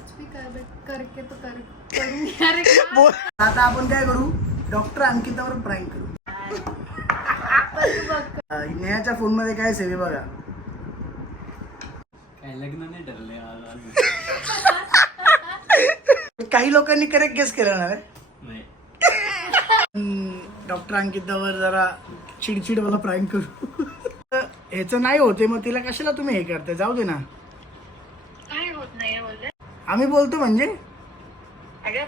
कुछ भी करके तो करूंगी। बोल आता आपण काय करू, डॉक्टर अंकितावर प्रँक करू. नेहाच्या फोन मध्ये काय सेवे बघा. काय लग्न नाही ठरलंय आज. काही लोकांनी करेक्ट गेस केलं ना रे. नाही. डॉक्टर अंकितावर जरा चिडचिड मला प्रँक करू. ह्याचं नाही होते मग तिला कशाला तुम्ही हे करताय, जाऊ दे ना. काय होत नाही बोलले. आम्ही बोलतो म्हणजे अरे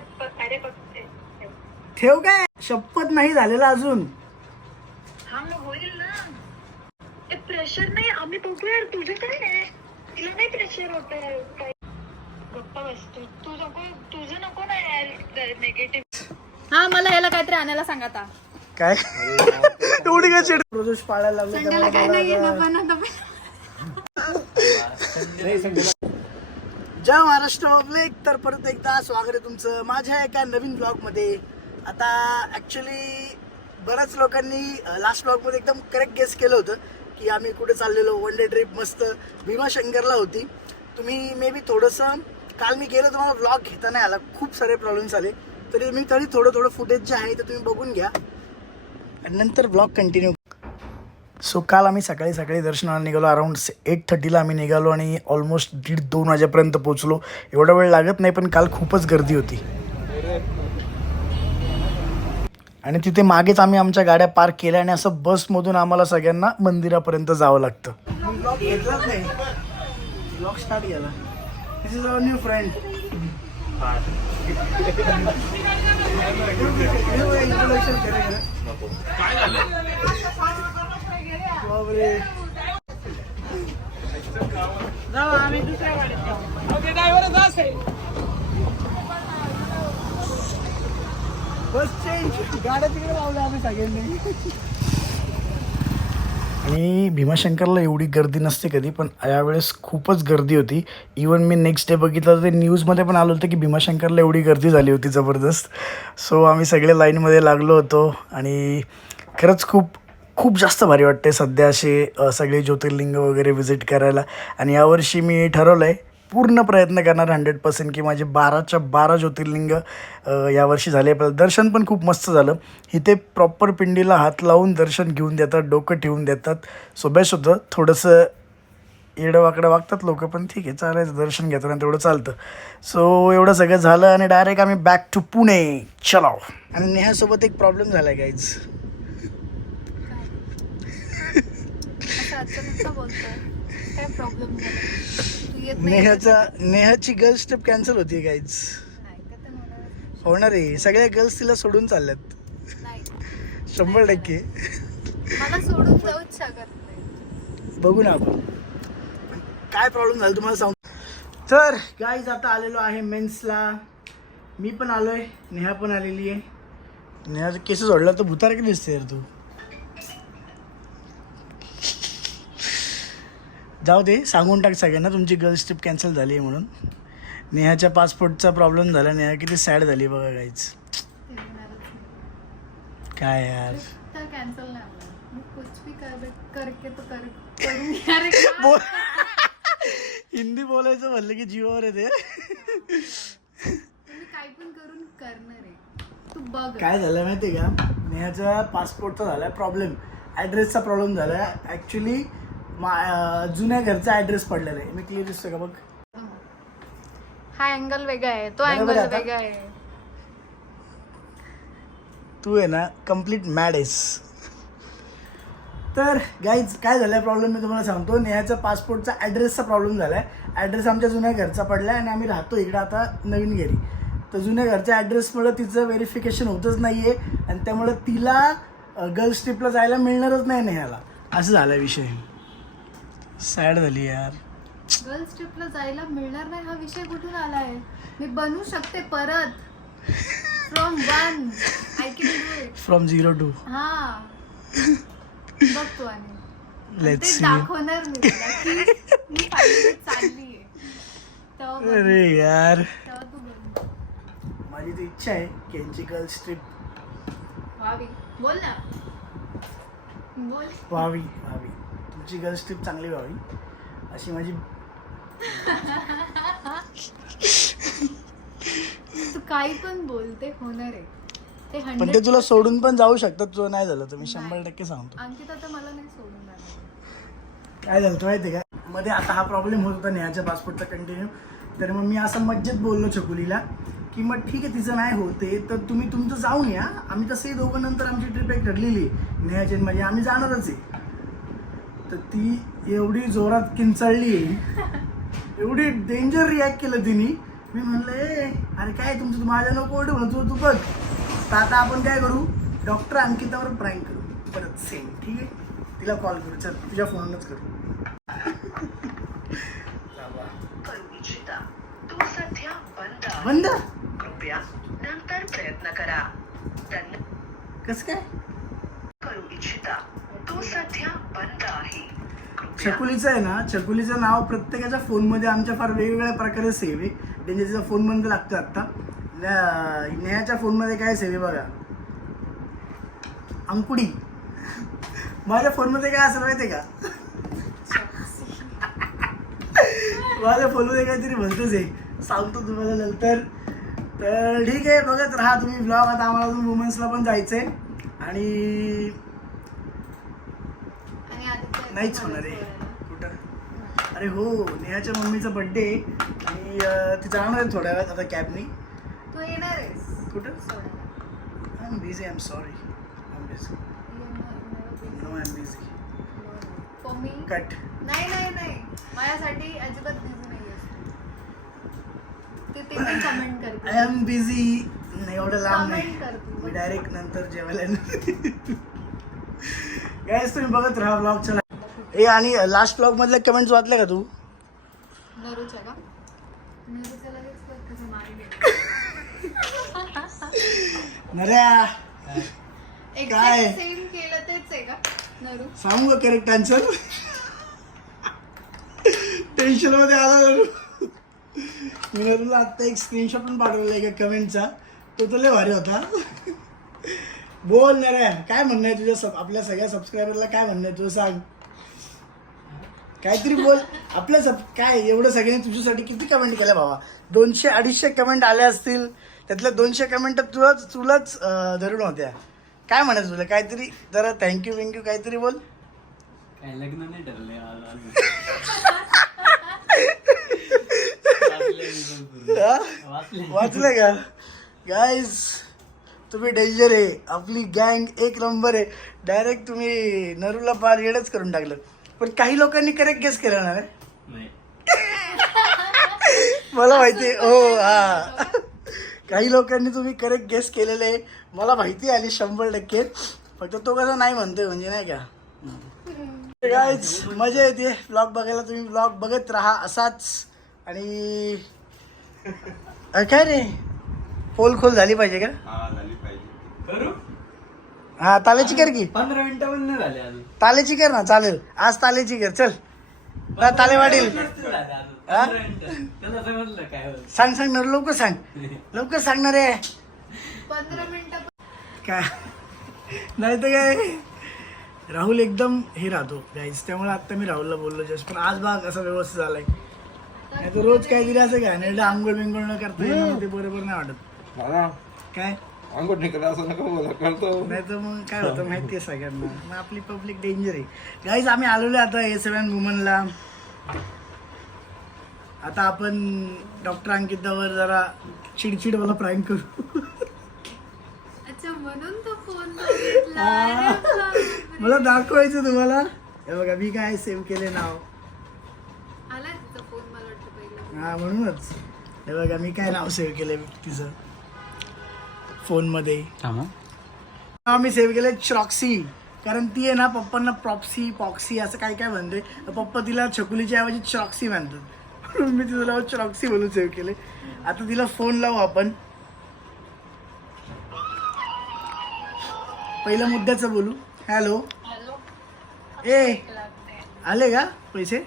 ठेव काय, शपथ नाही झालेला अजून. हा मग होईल ना. ते प्रेशर नाही, आम्ही बघूया. तुझं काय आहे, तिला नाही प्रेशर होत काय. गप्पा बस तू. तुझं नको ना यार नेगेटिव्ह. हा मला ह्याला काहीतरी आणायला सांगा आता. काय एवढी काय चिड. प्रदोष पाळायला लागलो संडेला काय नाही ना पण आता जय महाराष्ट्र पब्लिक. तर परत एकदा स्वागत आहे तुमचं माझ्या एका नवीन ब्लॉगमध्ये. आता ॲक्च्युली बऱ्याच लोकांनी लास्ट ब्लॉगमध्ये एकदम करेक्ट गेस केलं होतं की आम्ही कुठे चाललेलो. वन डे ट्रिप मस्त भीमाशंकरला होती. तुम्ही मे बी थोडंसं काल मी गेलो, तुम्हाला ब्लॉग घेता नाही आला, खूप सारे प्रॉब्लेम्स आले. तरी थोडं फुटेज जे आहे ते तुम्ही बघून घ्या आणि नंतर ब्लॉग कंटिन्यू. सो काल आम्ही सकाळी दर्शनाला निघालो. अराउंड 8:30ला आम्ही निघालो आणि ऑलमोस्ट 1:30-2 वाजेपर्यंत पोहोचलो. एवढा वेळ लागत नाही पण काल खूपच गर्दी होती आणि तिथे मागेच आम्ही आमच्या गाड्या पार्क केल्या आणि असं बसमधून आम्हाला सगळ्यांना मंदिरापर्यंत जावं लागतं. ब्लॉग घेतलाच नाही, ब्लॉग स्टार्ट केला. दिस इज अवर न्यू फ्रेंड. आम्ही दुसऱ्या गाडीत जाऊ. बस चेंज, गाड्या तिकडे लावल्या आम्ही सगळ्यांनी. आणि भीमाशंकरला एवढी गर्दी नसते कधी, पण यावेळेस खूपच गर्दी होती. इवन मी नेक्स्ट डे बघितलं तर ते न्यूजमध्ये पण आलं होतं की भीमाशंकरला एवढी गर्दी झाली होती जबरदस्त. सो आम्ही सगळे लाईनमध्ये लागलो होतो आणि खरंच खूप जास्त भारी वाटते सध्या असे सगळे ज्योतिर्लिंग वगैरे व्हिजिट करायला. आणि यावर्षी मी ठरवलं आहे पूर्ण प्रयत्न करणार 100% की माझे 12च्या 12 ज्योतिर्लिंग यावर्षी झाले. दर्शन पण खूप मस्त झालं. इथे प्रॉपर पिंडीला हात लावून दर्शन घेऊन देतात, डोकं ठेवून देतात. सो बेस्ट होतं. थोडंसं येडं वाकडं वागतात लोक, पण ठीक आहे, चालायचं, दर्शन घेतात आणि तेवढं चालतं. सो एवढं सगळं झालं आणि डायरेक्ट आम्ही बॅक टू पुणे चलाव. आणि नेहासोबत एक प्रॉब्लेम झाला आहे गाईज. काय प्रॉब्लेम नेहाची गर्ल्स ट्रिप कॅन्सल होती गाईज. होणार आहे, सगळ्या गर्ल्स तिला सोडून चालल्यात 100%. मला सोडून जाऊच शकत नाही. बघू ना आपण काय प्रॉब्लेम झाला तुम्हाला सांगू. तर गाईज आता आलेलो आहे मेन्सला. मी पण आलोय, नेहा पण आलेली आहे. नेहाचा केस सोडला तर भुतार की दिसते यार तू. जाऊ दे, सांगून टाक सगळ्यांना तुमची गर्ल्स ट्रिप कॅन्सल झाली आहे म्हणून. नेहाच्या पासपोर्टचा प्रॉब्लेम झाला. नेहा किती सॅड झाली बघा गाईज. काय यार कॅन्सल नाही होणार. कुछ भी करके तो करूंगी. बोल. हिंदी बोलायचं म्हणलं की जीवावर येते. तुम्ही काय पण करून करणार आहे. तू बघ काय झालं माहिती आहे का, नेहाचा पासपोर्टचा झाला प्रॉब्लेम, ॲड्रेसचा प्रॉब्लेम झाला. ॲक्च्युली जुन्या घरचा ॲड्रेस पडलेला आहे. मी क्लिअर दिसतोय का बघ. हा अँगल वेगळा आहे, तो बरोबर अँगल आहे आता? वेगळा आहे. तू आहे ना कम्प्लीट मॅड आहेस. तर गाईज काय झालं आहे प्रॉब्लेम मी तुम्हाला सांगतो. नेहाचा पासपोर्टचा ॲड्रेसचा प्रॉब्लेम झाला आहे. ॲड्रेस आमच्या जुन्या घरचा पडला आहे आणि आम्ही राहतो इकडं आता नवीन घरी. तर जुन्या घरच्या ॲड्रेसमुळे तिचं व्हेरिफिकेशन होतच नाही आहे आणि त्यामुळे तिला गर्ल्स ट्रिपला जायला मिळणारच नाही नेहाला. असं झाला विषय. सॅड झाली यार. गर्ल्स ट्रिपला जायला मिळणार नाही हा विषय कुठून आलाय. मी बनवू शकते परत from 1. I can do it from 0 to. हा बघ तू आणि लेट्स ते सी. दाखवणार मी तुला की मी फायनली चालली आहे. अरे यार, तेव्हा तू बघ. माझी तर इच्छा आहे की यांची गर्ल्स ट्रिप व्हावी. बोल ना, बोल. व्हावी. तुमची गर्ल्स ट्रिप चांगली व्हावी अशी माझी. काही पण बोल, ते होणार आहे. ते पण 100% ते तुला सोडून पण जाऊ शकतात, तुझं नाही झालं तर मी 100% सांगतो. अंकिता तर मला नाही सोडून जाणार. काय झालं माहिती आहे का, मध्ये आता हा प्रॉब्लेम होत होता नेहाच्या पासपोर्टचा कंटिन्यू. तर मग मी असं मज्जेत बोललो छकुलीला की मग ठीक आहे तिचं नाही होते तर तुम्ही तुमचं जाऊन या, आम्ही तसंही दोघं नंतर आमची ट्रिप एक ठरलेली नेहाची म्हणजे आम्ही जाणारच आहे. तर ती एवढी जोरात किंचाळली, एवढी डेंजर रिॲक्ट केलं तिने. मी म्हणलं अरे काय तुमचं तू माझ्या नको ओरडू म्हणतो तू बघ. तर आता आपण काय करू, डॉक्टर अंकितावर प्रँक करू परत सेम. ठीक आहे, तिला कॉल करू, चल तुझ्या फोनवरच करू. करू इच्छिता तो सध्या बंद आहे. बंद कृपया नंतर प्रयत्न करा. कसं काय? करू इच्छिता तो सध्या बंद आहे. कृपया छकुलीचं आहे ना, छकुलीचं नाव प्रत्येकाच्या फोनमध्ये आमच्या फार वेगवेगळ्या प्रकारे सेव्ह आहे. म्हणजे तिचा फोन बंद लागतो आत्ता. नेहाच्या फोनमध्ये काय सेव्ह आहे बघा, अंकुडी. माझ्या फोनमध्ये काय असेल माहिती आहे का, माझ्या फोनमध्ये काहीतरी भलतंच आहे, सांगतो तुम्हाला नंतर. तर ठीक आहे, बघत राहा तुम्ही ब्लॉग. आता आम्हाला अजून वुमन्सला पण जायचं आहे आणि आणि आदित्य नाहीच होणार आहे. कुठं? अरे हो, नेहाच्या मम्मीचा बड्डे आणि ती जाणार आहे थोड्या वेळात आता कॅबनी. तू येणार आहेस कुठं? सोडायला? I am busy, I am sorry, I am busy. No I am busy. For me cut. नाही नाही नाही, माझ्यासाठी अजिबात बिझी नाही ते पण कमेंट करते. I am busy. नाही एवढं लांब नाही, Comment कर तू. मी डायरेक्ट नंतर जेवायला. गाईस तुम्ही बघत राहा ब्लॉग. चला ए, आणि लास्ट ब्लॉग मधल्या कमेंट्स वाचल्या का तू? नरूच्या का? नरूच्या लगेच कर कसं मारी नऱ्या काय? सेम केलं तेच आहे का नरू? सांगू का करेक्ट आन्सर? टेन्शन मध्ये आला नरू. मी नरूला आत्ता एक स्क्रीनशॉट पण पाठवला एका कमेंटचा, तो तर लय भारी होता. बोल नऱ्या, काय म्हणणं आहे तुझ्या आपल्या सगळ्या सबस्क्रायबरला काय म्हणणं आहे तुझं, सांग काहीतरी बोल. आपल्या काय एवढं सगळ्यांनी तुझ्यासाठी किती कमेंट केल्या भावा, 200-250 कमेंट आल्या असतील, त्यातल्या 200 कमेंट तुलाच धरून होत्या. काय म्हणायचं तुला, काहीतरी जरा थँक्यू विंक्यू काहीतरी बोल. काय लग्न नाही ठरले अजून. हा? वाचले. वाचलं का? गाईज तुम्ही डेंजर आहे, आपली गँग एक नंबर आहे. डायरेक्ट तुम्ही नरूला पार येडच करून टाकलं. पण काही लोकांनी करेक्ट गेस केलं ना रे. नाही. मला माहिती आहे. हो हा, काही लोकांनी तुम्ही करेक्ट गेस केलेले आहे, मला माहिती आली 100%. फक्त तो कसा नाही म्हणतोय म्हणजे नाही का. गाईज मजा येते ब्लॉग बघायला, तुम्ही ब्लॉग बघत राहा असाच. आणि काय रे, पोल खोल झाली पाहिजे का? करू? हा ताल्याची कर की, 15 मिनिटं पण नाही झाले अजून. ताल्याची कर ना, चालेल आज ताल्याची कर. चल ताले वाढील. नसते झाले अजून. हा? 15 मिनिटं. त्याला समजलं काय होतं. सांग सांगणार लवकर सांग, लवकर सांगणार आहे 15 मिनिटं काय. नाही तर काय, राहुल एकदम हे राहतो गाईज, त्यामुळे आता मी राहुलला बोललो जस्ट. पण आज भाग असा व्यवस्थित झालाय, नाही तर रोज काहीतरी असं काय नाही आंघोळ बिंघोळ न करता येणं ते बरोबर नाही वाटत. काय अंगोट निघाला असं नका बोला, करतो. नाही तर मग काय होतं माहिती आहे सगळ्यांना, मग आपली पब्लिक डेंजर आहे. गाईज आम्ही आलेलो आता A7 वुमनला. आता आपण डॉक्टर अंकितावर जरा चिडचिड मला प्रँक करू. अच्छा म्हणून तो फोन बघितला. अरे बापरे. मला दाखवायचं तुम्हाला. हे बघा मी काय सेव्ह केले नाव. आला तिचा फोन मला वाटतं पहिला. हा म्हणूनच. हे बघा मी काय नाव सेव्ह केलंय तिचं फोनमध्ये. मी सेव्ह केलंय श्रॉक्सी, कारण ती आहे ना पप्पांना प्रॉप्सी पॉक्सी असं काय काय म्हणते. पप्पा तिला छकुलीच्या ऐवजी श्रॉक्सी म्हणतात, म्हणून मी तिचं नाव श्रॉक्सी म्हणून सेव्ह केले. आता तिला फोन लावू आपण. पहिल्या मुद्द्याचं बोलू. हॅलो. ए आले का पैसे?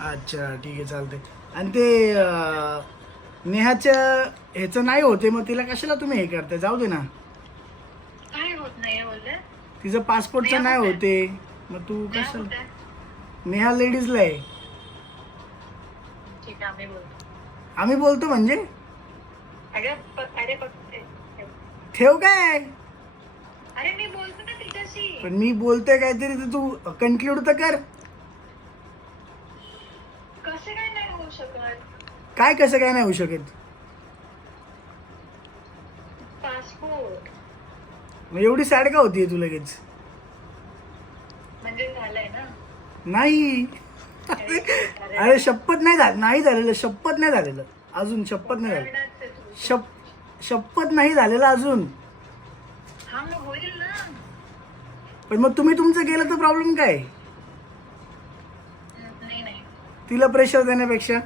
अच्छा ठीक आहे चालते. आणि ते नेहाच्या ह्याचं नाही होते, मग तिला कशाला तुम्ही हे करताय, जाऊ दे ना. काय होत नाही बोलले? तिचं पासपोर्टचं नाही होते, मग तू कसं. नेहा लेडीजला आहे. ठीक आहे आम्ही बोलतो. आम्ही बोलतो म्हणजे अरे बघते. ठेव काय अरे मी बोलतो ना तिच्याशी. पण मी बोलतोय काहीतरी तर तू कन्क्लूड तर कर. कसं काय नाही होऊ शकत? काय कसं काय नाही होऊ शकत? पासपोर्ट मग एवढी सॅड का होतीये तू लगेच? म्हणजे झालंय ना. नाही अरे शपथ नाही झालं, नाही झालेलं, शपथ नाही झालेलं अजून, शपथ नाही झालं, करणारच आहे तू. शपथ नाही झालेलं अजून. हा मग होईल ना. पण मग तुम्ही तुमचं केलं तर प्रॉब्लेम काय? नाही तिला प्रेशर देण्यापेक्षा.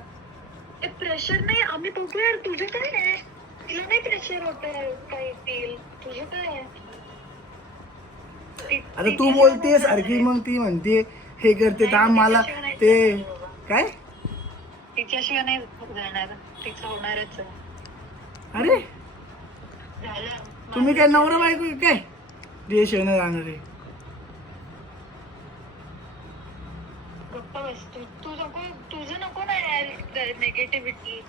ते प्रेशर नाही, आम्ही बघूया. तुझं काय आहे? तिला नाही प्रेशर होत काय येतील. तुझं काय आहे? आता तू बोलतेस सारखी, मग ती म्हणते हे करते तर मला ते काय. तिच्याशिवाय नाही जाणार. तिचं होणारच आहे. अरे झालं. तुम्ही काय नवरा बायको आहे काय? रिएशन जाणार आहे. गप्पा बसतो. तुझं नको ना यार नेगेटिव्हिटी.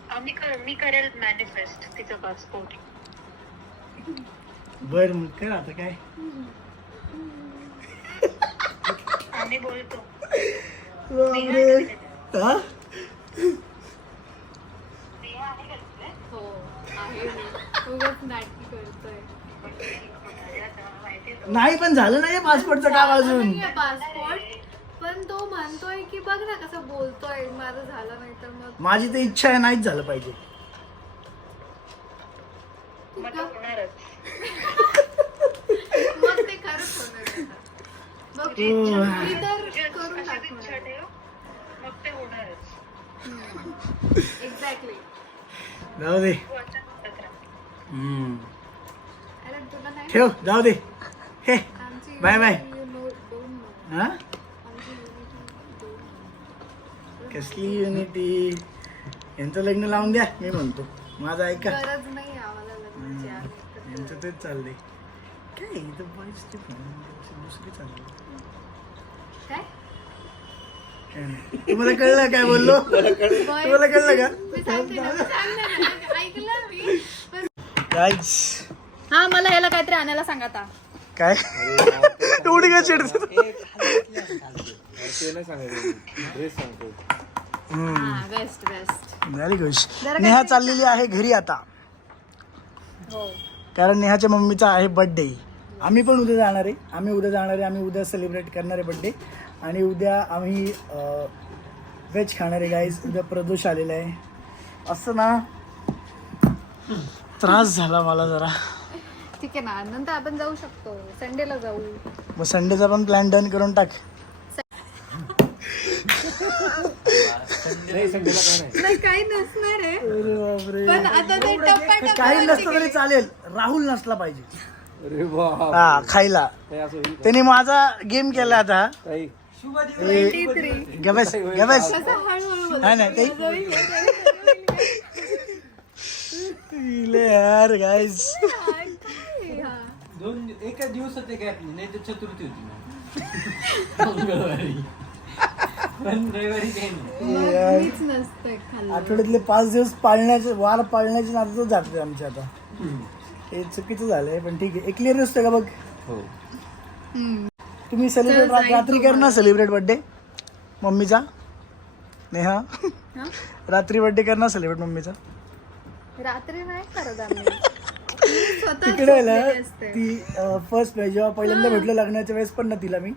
मी करेल मॅनिफेस्ट तिचा पासपोर्ट. बर मग कर आता काय. आम्ही बोलतो. बापरे. हा? नेहा आहे का तिथे? हो आहे मी. उगाच नाटकी करतोय. माहिती आहे. नाही पण झालं नाही पासपोर्टचं काम अजून. पासपोर्ट पण तो म्हणतोय की बघ ना कसं बोलतोय, माझं झालं नाही तर मग माझी तर इच्छा आहे नाहीच झालं पाहिजे. मग तो होणारच. मग ते खरंच होणार आहे. मग हो. मी तर करून अशीच इच्छा टाकणार. ठेव. मग ते होणारच. एक्झॅक्टली. जाऊ दे. तू आता म्हणत राहा. अरे तुला नाही ठेव जाऊ दे. हे आमची bye bye. you know, don't know. हा आमची unity don't know. कसली युनिटी. यांचं लग्न लावून द्या मी म्हणतो. माझं ऐका. गरज नाही आम्हाला लग्नाची. आम्ही एकत्र यांचं तेच चाललंय. काय इथं बॉईजची दुसरी चालली. काय? काय नाही. तुम्हाला कळलं काय बोललो? तुम्हाला कळलं का? मी सांगते ना, मी सांगते ना. ऐकलं मी पण. गाईज हा मला याला काहीतरी आणायला सांगा आता. काय एवढी काय चिडत. ते नाही सांगायचं, ड्रेस सांगतो. हा बेस्ट बेस्ट. Very good. जरा नेहा चाललेली आहे घरी आता, हो कारण नेहाच्या मम्मीचा आहे बर्थडे. आम्ही पण उद्या जाणार आहे. आम्ही उद्या सेलिब्रेट करणार आहे बर्थडे. आणि उद्या आम्ही व्हेज खाणार आहे गाईज. उद्या प्रदोष आलेला आहे. असं ना त्रास झाला मला जरा. ठीक आहे ना, नंतर आपण जाऊ शकतो. संडेला जाऊ. मग संडेचा पण प्लॅन डन करून टाक. नाही संडेला काय नाही. नाही काही नसणार आहे. अरे बापरे. पण आता ते टप्पा काही नसतं तरी चालेल, राहुल नसला पाहिजे. अरे बाप. हा खायला. काय असं होईल? त्याने माझा गेम केला आता. काही गबस गबस. हळूहळू हा नाही काही यार गाईज. दोन एका दिवसात गॅप नाही तर चतुर्थी होती ना. मंगळवारी पण रविवारी काही नाही. मीच नसतंय खाल्लं. आठवड्यातले 5 दिवस पाळण्याचे वार पाळण्याचे नातं जाते आमचे आता. हे चुकीचं झालंय पण ठीक आहे. एक क्लिअर असतं का बघ. हो. तुम्ही सेलिब्रेट रात्री कर ना, सेलिब्रेट बर्थडे मम्मीचा. नेहा रात्री बर्थडे कर ना सेलिब्रेट मम्मीचा. रात्री नाही करत आम्ही. मी स्वतः तिकडे आहे झोपलेली ना असते. ती फर्स्ट जेव्हा पहिल्यांदा भेटलो लग्नाच्या वेळेस पण ना तिला मी,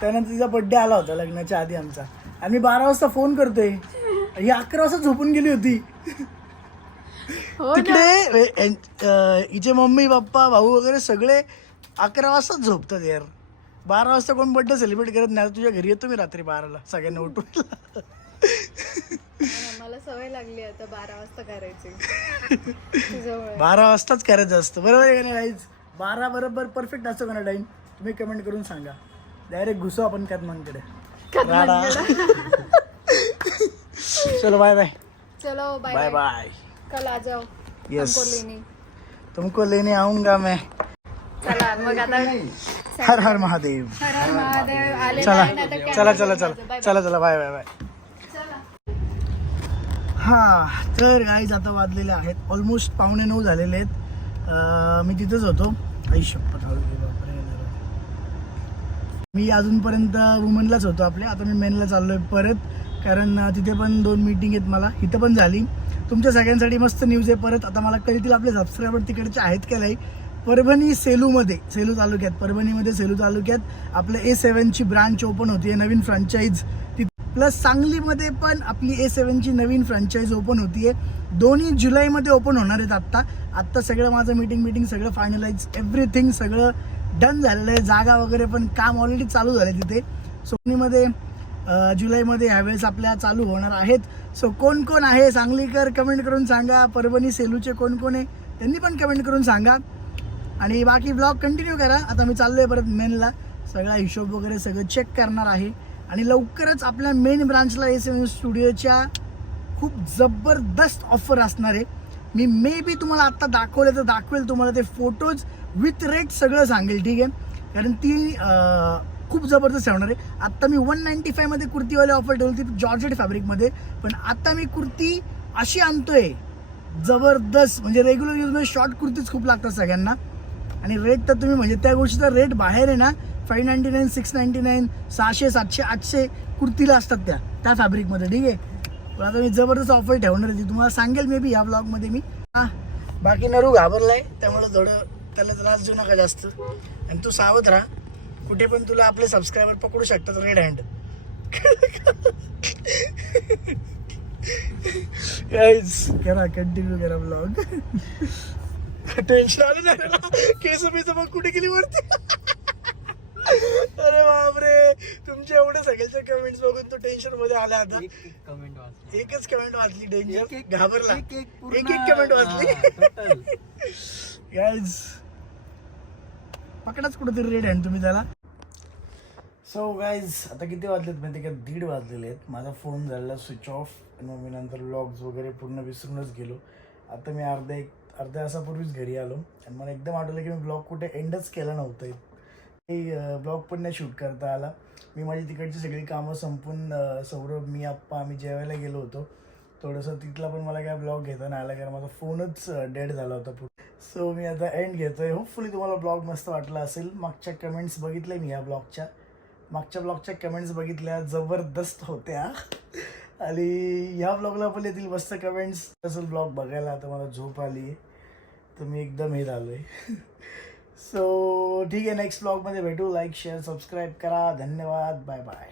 त्यानंतर तिचा बर्थडे आला होता लग्नाच्या आधी आमचा. आणि मी 12 वाजता फोन करतोय, ही 11 वाजता झोपून गेली होती. हो ना. तिकडे हिचे मम्मी पप्पा भाऊ वगैरे सगळे 11 वाजताच झोपतात यार. 12 वाजता कोण बर्थडे सेलिब्रेट करत नाही. तुझ्या घरी येतो मी रात्री 12ला सगळ्यांना उठून. मला सवय लागली आता 12 वाजता करायची. तुझ्यामुळे 12 वाजताच करायचं असतं बरोबर आहे का नाही गाईज? 12 बरोबर परफेक्ट असतो का ना टाईम? तुम्ही कमेंट करून सांगा. डायरेक्ट घुसो आपण कदमांकडे. चलो बाय बाय. चलो बाय बाय बाय. कल आ जाओ. Yes. हमको लेने. तुमको लेने आऊंगा मैं. चला मग आता हर हर महादेव. हर हर महादेव. आले चला नाही ना तर चला cancel चला करून चला जायचं. Bye bye. चला चला बाय बाय बाय. चला. हां तर गाईज आता वाजलेले आहेत ऑलमोस्ट 8:45 झालेले आहेत. मी तिथंच होतो. आई शपथ बापरे. मी अजूनपर्यंत वुमनलाच होतो आपल्या. आता मी मेनला चाललो आहे परत, कारण तिथे पण 2 मीटिंग आहेत मला. इथं पण झाली. तुमच्या सगळ्यांसाठी मस्त न्यूज आहे परत. आता मला कळतील आपले सबस्क्रायबर तिकडचे आहेत का नाही. परभणी सेलूमध्ये, सेलू तालुक्यात, परभणीमध्ये सेलू तालुक्यात आपलं A7ची ब्रांच ओपन होती आहे, नवीन फ्रँचाईज. प्लस सांगलीमध्ये पण आपली A7ची नवीन फ्रँचाईज ओपन होती आहे. दोन्ही जुलैमध्ये ओपन होणार आहेत. आत्ता सगळं माझं मीटिंग सगळं फायनलाइज, एव्हरीथिंग सगळं डन झालेलं आहे. जागा वगैरे पण काम ऑलरेडी चालू झाले तिथे. सोनीमध्ये जुलैमध्ये ह्यावेळेस आपल्या चालू होणार आहेत. सो कोण कोण आहे सांगलीकर कमेंट करून सांगा. परभणी सेलूचे कोण कोण आहे त्यांनी पण कमेंट करून सांगा. आणि बाकी ब्लॉग कंटिन्यू करा. आता मी चाललो आहे परत मेनला. सगळा हिशोब वगैरे सगळं चेक करणार आहे. आणि लवकरच आपल्या मेन ब्रांचला A7 स्टुडिओच्या खूप जबरदस्त ऑफर असणार आहे. मी मे बी तुम्हाला आत्ता दाखवले तर दाखवेल तुम्हाला ते फोटोज विथ रेट सगळं सांगेल, ठीक आहे. कारण ती खूप जबरदस्त होणार आहे. आत्ता मी 195 मध्ये कुर्तीवाली ऑफर ठेवली होती जॉर्जेट फॅब्रिकमध्ये, पण आता मी कुर्ती अशी आणतोय जबरदस्त. म्हणजे रेग्युलर यूजमध्ये शॉर्ट कुर्तीच खूप लागतात सगळ्यांना. आणि रेट तर तुम्ही म्हणजे त्या गोष्टीचा रेट बाहेर आहे ना, 599, 699, 600, 700, 800 कुर्तीला असतात त्या फॅब्रिकमध्ये, ठीक आहे. पण आता मी जबरदस्त ऑफर ठेवणार आहे, ती तुम्हाला सांगेल मे बी ह्या ब्लॉगमध्ये मी. बाकी नरू घाबरलाय त्यामुळे थोडं त्याला त्रास देऊ नका जास्त. आणि तू सावध राहा, कुठे पण तुला आपले सबस्क्रायबर पकडू शकतात रेड हँड. गाईज करा, कंटिन्यू करा ब्लॉग. टेन्शन आलं नाही केस बीस मग कुठे गेली वरती. अरे बापरे, तुमच्या एवढे सगळ्याचे कमेंट्स बघून तो टेन्शन मध्ये आला आता. कमेंट वाचली, एकच कमेंट वाचली, डेंजर घाबरला. एक एक कमेंट वाचली. गाईज पकडाच कुठेतरी रेड हँड तुम्ही त्याला. सो गाईज आता किती वाजलेत माहिती का, 1:30 वाजलेले आहेत. माझा फोन झालेला स्विच ऑफ. मग मी नंतर व्लॉग्स वगैरे पूर्ण विसरूनच गेलो. आता मी अर्ध्या तासापूर्वीच घरी आलो आणि मला एकदम आठवलं की मी ब्लॉग कुठे एंडच केला नव्हतं. ब्लॉग पण नाही शूट करता आला. मी माझी तिकडची सगळी कामं संपून सौरभ, मी, आप्पा आम्ही जेवायला गेलो होतो. थोडंसं तिथला पण मला काय ब्लॉग घेता नाही आला कारण माझा फोनच डेड झाला होता पूर्ण. सो मी आता एंड घेतोय. होपफुली तुम्हाला ब्लॉग मस्त वाटला असेल. मागच्या कमेंट्स बघितल्या मी मागच्या ब्लॉगच्या कमेंट्स बघितल्या, जबरदस्त होत्या. आणि ह्या ब्लॉगला पण येतील मस्त कमेंट्स. असेल ब्लॉग बघायला. आता मला झोप आली आहे तर मी एकदम हे झालो आहे. सो ठीक आहे, नेक्स्ट ब्लॉगमध्ये भेटू. लाईक शेअर सबस्क्राईब करा. धन्यवाद, बाय बाय.